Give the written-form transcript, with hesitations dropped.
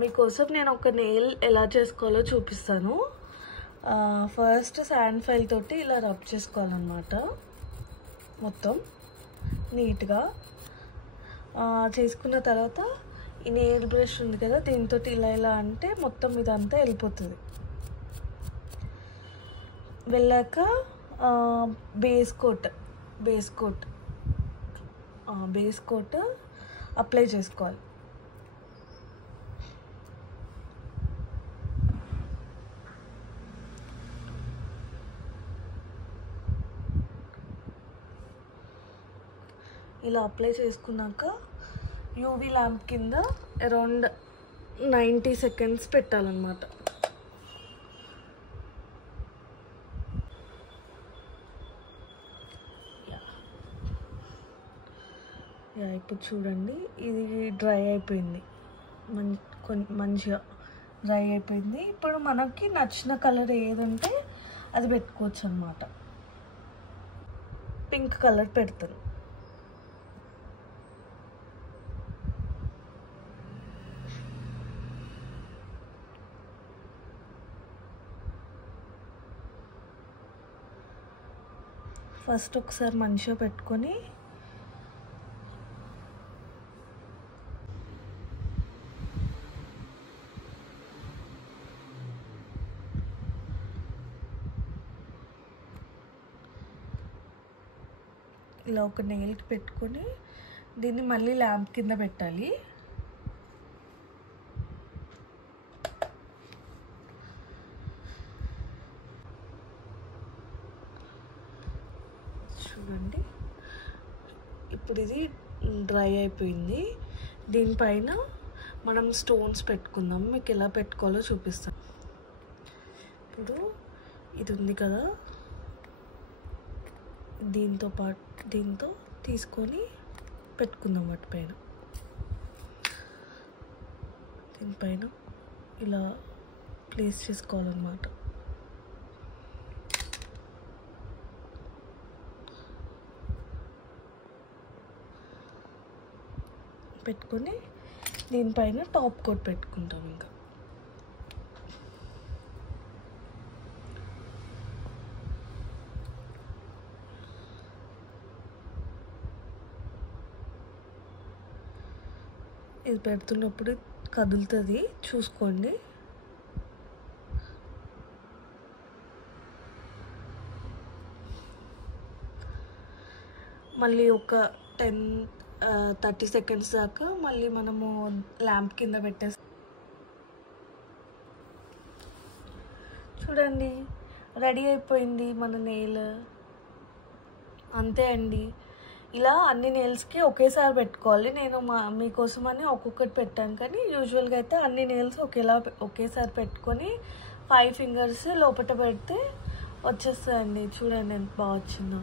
మీకోసం నేను ఒక నెయిల్ ఎలా చేసుకోవాలో చూపిస్తాను. ఫస్ట్ శాండ్ ఫైల్ తోటి ఇలా రబ్ చేసుకోవాలన్నమాట. మొత్తం నీట్గా చేసుకున్న తర్వాత ఈ నెయిల్ బ్రష్ ఉంది కదా, దీంతో ఇలా ఇలా అంటే మొత్తం ఇదంతా వెళ్ళిపోతుంది. వెళ్ళాక బేస్ కోట్ అప్లై చేసుకోవాలి. ఇలా అప్లై చేసుకున్నాక యూవీ ల్యాంప్ కింద అరౌండ్ 90 సెకండ్స్ పెట్టాలన్నమాట. ఇప్పుడు చూడండి, ఇది డ్రై అయిపోయింది, మంచిగా డ్రై అయిపోయింది. ఇప్పుడు మనకి నచ్చిన కలర్ ఏదంటే అది పెట్టుకోవచ్చు అన్నమాట. పింక్ కలర్ పెడతాను. ఫస్ట్ ఒకసారి మంచిగా పెట్టుకొని ఇలా ఒక నెయిల్కి పెట్టుకొని దీన్ని మళ్ళీ ల్యాంప్ కింద పెట్టాలి. చూడండి, ఇప్పుడు ఇది డ్రై అయిపోయింది. దీనిపైన మనం స్టోన్స్ పెట్టుకుందాం. మీకు ఎలా పెట్టుకోవాలో చూపిస్తాను. ఇప్పుడు ఇది ఉంది కదా, దీంతో తీసుకొని పెట్టుకుందాం. వాటిపైన దీనిపైన ఇలా ప్లేస్ చేసుకోవాలన్నమాట. పెట్టుకొని దీనిపైన టాప్ కోట్ పెట్టుకుంటాం. ఇంకా ఇది పెడుతున్నప్పుడు కదులుతుంది, చూసుకోండి. మళ్ళీ ఒక 10-30 సెకండ్స్ దాకా మళ్ళీ మనము ల్యాంప్ కింద పెట్టేసి చూడండి, రెడీ అయిపోయింది మన నెయిల్. అంతే అండి. ఇలా అన్ని నెయిల్స్కి ఒకేసారి పెట్టుకోవాలి. నేను మీకోసమని ఒక్కొక్కటి పెట్టాను, కానీ యూజువల్గా అయితే అన్ని నెయిల్స్ ఒకేసారి పెట్టుకొని 5 ఫింగర్స్ లోపల పెడితే వచ్చేస్తాయండి. చూడండి ఎంత బాగా వచ్చిందో.